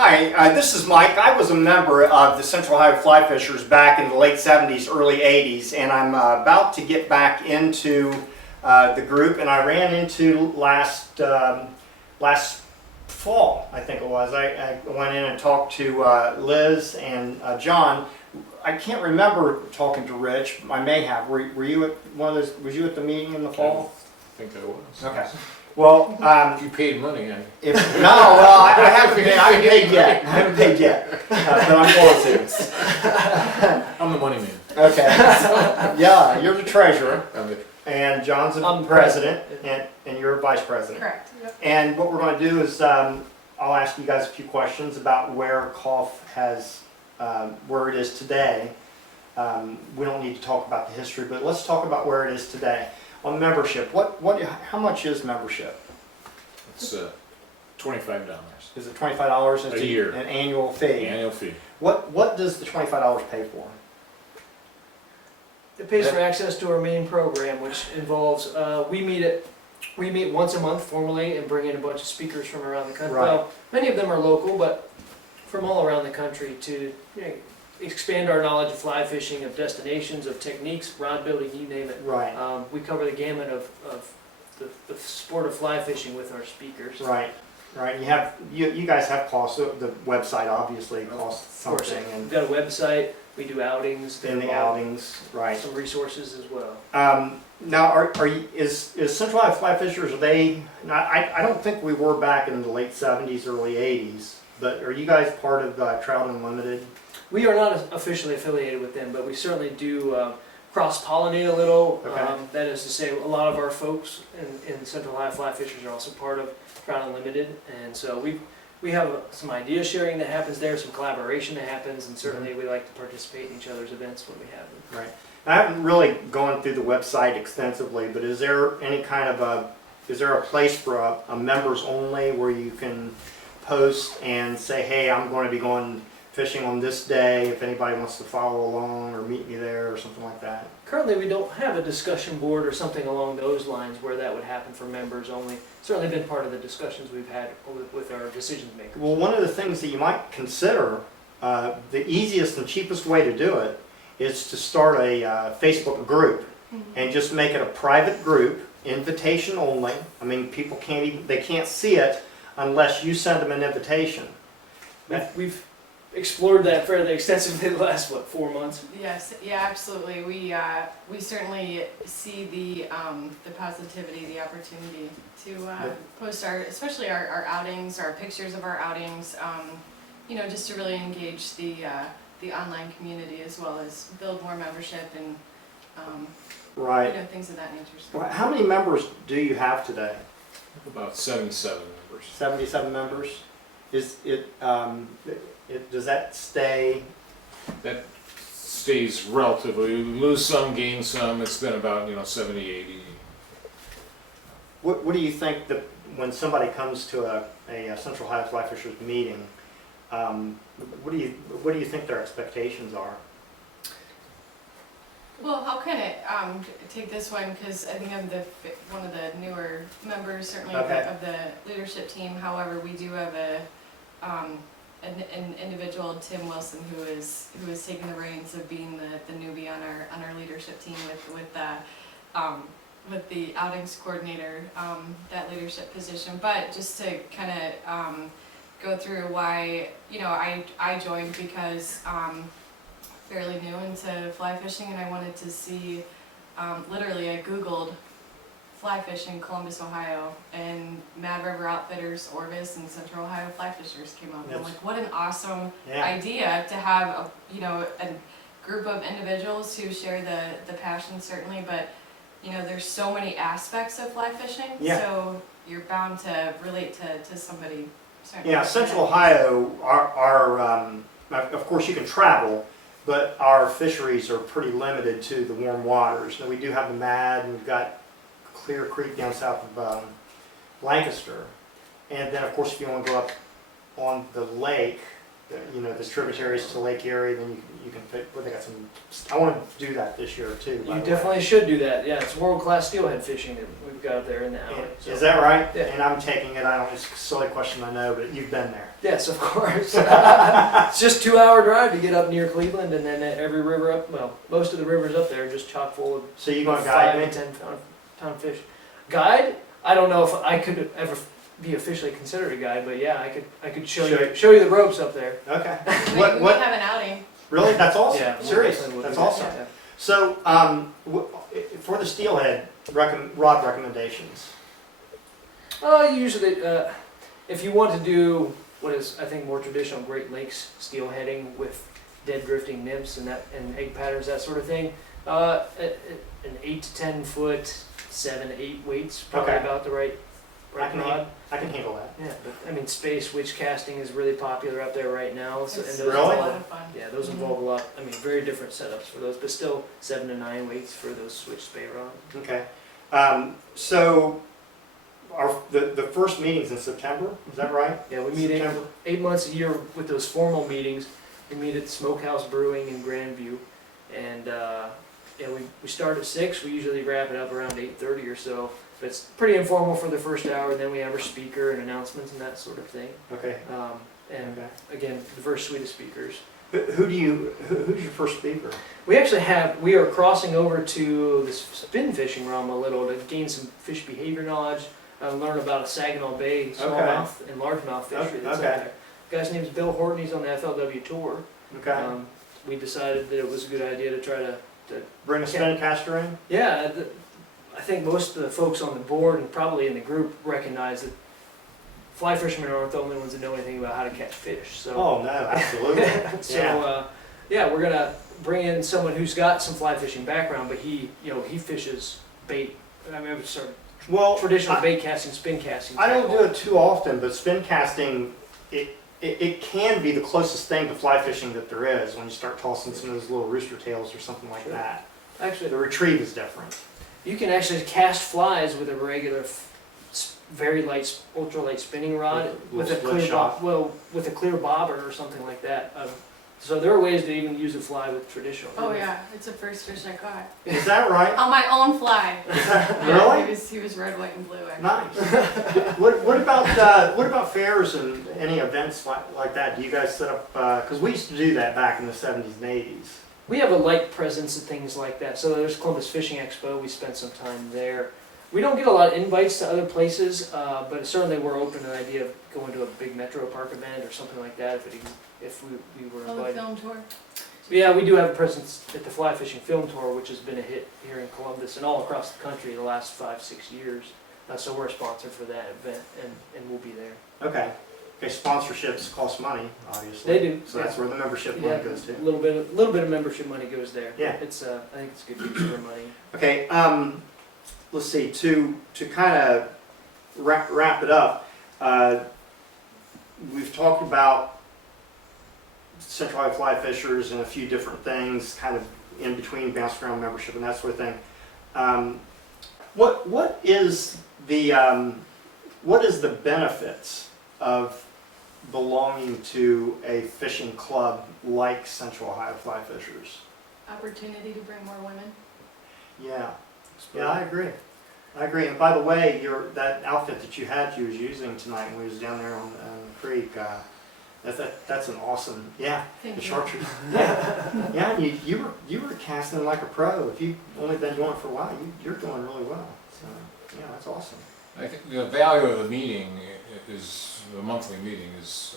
Hi, this is Mike. I was a member of the Central Ohio Fly Fishers back in the late 70s, early 80s, and I'm about to get back into the group, and I ran into last fall, I think it was. I went in and talked to Liz and John. I can't remember talking to Rich. I may have. Were you at one of those? Was you at the meeting in the fall? I think I was. Okay. Well, you paid money, I I haven't paid yet. I haven't paid yet, but I'm going to. I'm the money man. Okay. Yeah, you're the treasurer, and John's the president, and you're vice president. Correct. Yep. And what we're going to do is I'll ask you guys a few questions about where COF has, where it is today. We don't need to talk about the history, but let's talk about where it is today. On membership, how much is membership? It's $25. Is it $25 a year? An annual fee. Annual fee. What does the $25 pay for? It pays for access to our main program, which involves we meet once a month formally and bring in a bunch of speakers from around the country. Right. Well, many of them are local, but from all around the country to expand our knowledge of fly fishing, of destinations, of techniques, rod building, you name it. Right. We cover the gamut of the sport of fly fishing with our speakers. Right. Right. You guys have costs. The website obviously costs something, and We've got a website. We do outings. then the outings. Right. Some resources as well. Now, is Central Ohio Fly Fishers? Are they? I don't think we were back in the late '70s, early '80s. But are you guys part of Trout Unlimited? We are not officially affiliated with them, but we certainly do cross-pollinate a little. Okay. That is to say, a lot of our folks in Central Ohio Fly Fishers are also part of Trout Unlimited, and so we have some idea sharing that happens there, some collaboration that happens, and certainly we like to participate in each other's events when we have them. Right. I haven't really gone through the website extensively, but is there any kind of is there a place for a members only where you can post and say, hey, I'm going to be going fishing on this day, if anybody wants to follow along or meet me there or something like that? Currently, we don't have a discussion board or something along those lines where that would happen for members only. Certainly been part of the discussions we've had with our decision makers. Well, one of the things that you might consider, the easiest and cheapest way to do it is to start a Facebook group and just make it a private group, invitation only. I mean, people can't see it unless you send them an invitation. We've explored that fairly extensively the last 4 months. Yes, yeah, absolutely. We certainly see the positivity, the opportunity to post especially our outings, our pictures of our outings. Just to really engage the online community as well as build more membership and Right. things of that nature. Well, how many members do you have today? About 77 members. 77 members. Is does that stay? That stays relatively. We lose some, gain some. It's been about 70, 80. What do you think that when somebody comes to a Central Ohio Fly Fishers meeting, what do you think their expectations are? Well, I'll kind of take this one because I think I'm one of the newer members, certainly of the leadership team. However, we do have an individual, Tim Wilson, who is taking the reins of being the newbie on our leadership team with the outings coordinator, that leadership position. But just to kind of go through why I joined because fairly new into fly fishing, and I wanted to see, literally I Googled fly fishing Columbus, Ohio, and Mad River Outfitters, Orvis, and Central Ohio Fly Fishers came up. And I'm like, what an awesome idea to have a group of individuals who share the passion, certainly, but there's so many aspects of fly fishing, so you're bound to relate to somebody. Yeah, Central Ohio, of course you can travel, but our fisheries are pretty limited to the warm waters. Now we do have the Mad, and we've got Clear Creek down south of Lancaster. And then of course if you want to go up on the lake, you know, the tributaries to Lake Erie, then you can pick, well, they got some, I want to do that this year too, by You the way. definitely should do that. Yeah, it's world-class steelhead fishing that we've got there in the alley. So. Is that right? Yeah. And I'm taking it, I don't, it's a silly question, I know, but you've been there. Yes, of course. It's just 2-hour drive to get up near Cleveland, and then every river up, well, most of the rivers up there are just chock full of So you going to guide 5 me? and 10 pound fish. Guide? I don't know if I could ever be officially considered a guide, but yeah, I could show you the ropes up there. Okay. We have an outing. Really? That's awesome. Yeah, Serious? definitely will That's do that. awesome. Yeah. So, for the steelhead rod recommendations, Usually, if you want to do what is I think more traditional Great Lakes steelheading with dead drifting nymphs and egg patterns, that sort of thing, an 8 to 10 foot, 7 to 8 weights probably Okay. about the right rod. I can handle that. Yeah, but I mean, space witch casting is really popular up there right now. So, It's Really? a lot of fun. Yeah, those involve a lot. I mean, very different setups for those, but still 7 to 9 weights for those switch spay rods. Okay. So, the first meeting's in September, is that right? Yeah, we meet September. 8 months a year with those formal meetings. We meet at Smokehouse Brewing in Grandview, and yeah, we start at 6. We usually wrap it up around 8:30 or so. But it's pretty informal for the first hour, and then we have our speaker and announcements and that sort of thing. Okay. And Okay. again, diverse suite of speakers. Who's your first speaker? We actually we are crossing over to the spin fishing realm a little to gain some fish behavior knowledge, learn about a Saginaw Bay smallmouth and largemouth fishery that's Okay. up there. The guy's name is Bill Horton. He's on the FLW tour. Okay. We decided that it was a good idea to try to Bring a spin caster in? yeah, I think most of the folks on the board and probably in the group recognize that fly fishermen aren't the only ones that know anything about how to catch fish. So, Oh, no, absolutely. so yeah, we're gonna bring in someone who's got some fly fishing background, but he fishes bait. I mean, sort of Well, traditional bait casting, spin casting. I don't do it too often, but spin casting, it can be the closest thing to fly fishing that there is when you start tossing some of those little rooster tails or something like Sure. that. Actually, The retrieve is different. you can actually cast flies with a regular, very light, ultra light spinning rod with a Little clear split shot. with a clear bobber or something like that. So there are ways to even use a fly with traditional. Oh yeah, it's the first fish I caught. Is that right? On my own fly. Really? He was red, white, and blue actually. Nice. What about fairs and any events like that? Do you guys set up? Because we used to do that back in the 70s and 80s. We have a light presence at things like that. So there's Columbus Fishing Expo. We spent some time there. We don't get a lot of invites to other places, but certainly we're open to the idea of going to a big Metro Park event or something like that if we were Oh, the invited. film tour. Yeah, we do have a presence at the Fly Fishing Film Tour, which has been a hit here in Columbus and all across the country the last 5-6 years. So we're a sponsor for that event, and we'll be there. Okay. Okay. Sponsorships cost money, obviously. They do. So that's where the membership Yeah, money goes to. a little bit of membership money goes there. Yeah. It's I think it's good use of their money. Okay. Let's see. To kind of wrap it up, we've talked about Central Iowa fly fishers and a few different things, kind of in between bounce ground membership and that sort of thing. What is the benefits of belonging to a fishing club like Central Ohio Fly Fishers? Opportunity to bring more women. Yeah, I agree. And by the way, that outfit that you was using tonight when we was down there on the creek, that's an awesome, Thank the you. chartreuse. Yeah, and you were casting like a pro. If you've only been doing it for a while, you're doing really well. So yeah, that's awesome. I think the value of the meeting is, the monthly meeting is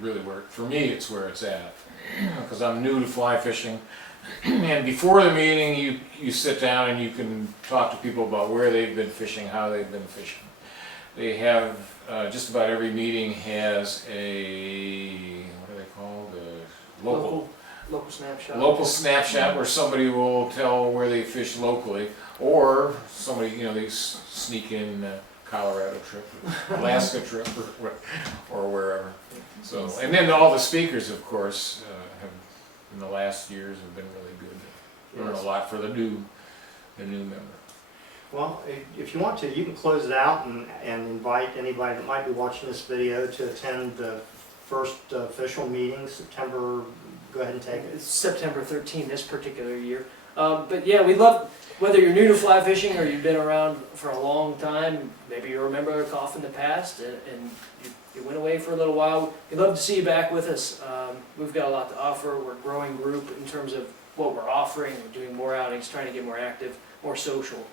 really for me it's where it's at. Because I'm new to fly fishing. And before the meeting you sit down and you can talk to people about where they've been fishing, how they've been fishing. They have, just about every meeting has what are they called? Local snapshot. Local snapshot where somebody will tell where they fish locally, or somebody, they sneak in a Colorado trip, or Alaska trip, or wherever. So, and then all the speakers, of course, have in the last years have been really good. Learn a lot for the new member. Well, if you want to, you can close it out and invite anybody that might be watching this video to attend the first official meeting, September, go ahead and take it. It's September 13 this particular year. But yeah, we love, whether you're new to fly fishing or you've been around for a long time, maybe you remember a cough in the past and you went away for a little while. We'd love to see you back with us. We've got a lot to offer. We're a growing group in terms of what we're offering. We're doing more outings, trying to get more active, more social.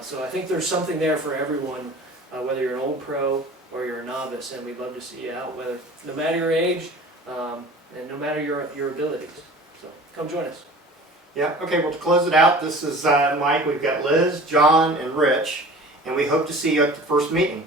So I think there's something there for everyone, whether you're an old pro or you're a novice, and we'd love to see you out, no matter your age and no matter your abilities. So come join us. Yeah, okay, well, to close it out, this is Mike. We've got Liz, John, and Rich, and we hope to see you at the first meeting.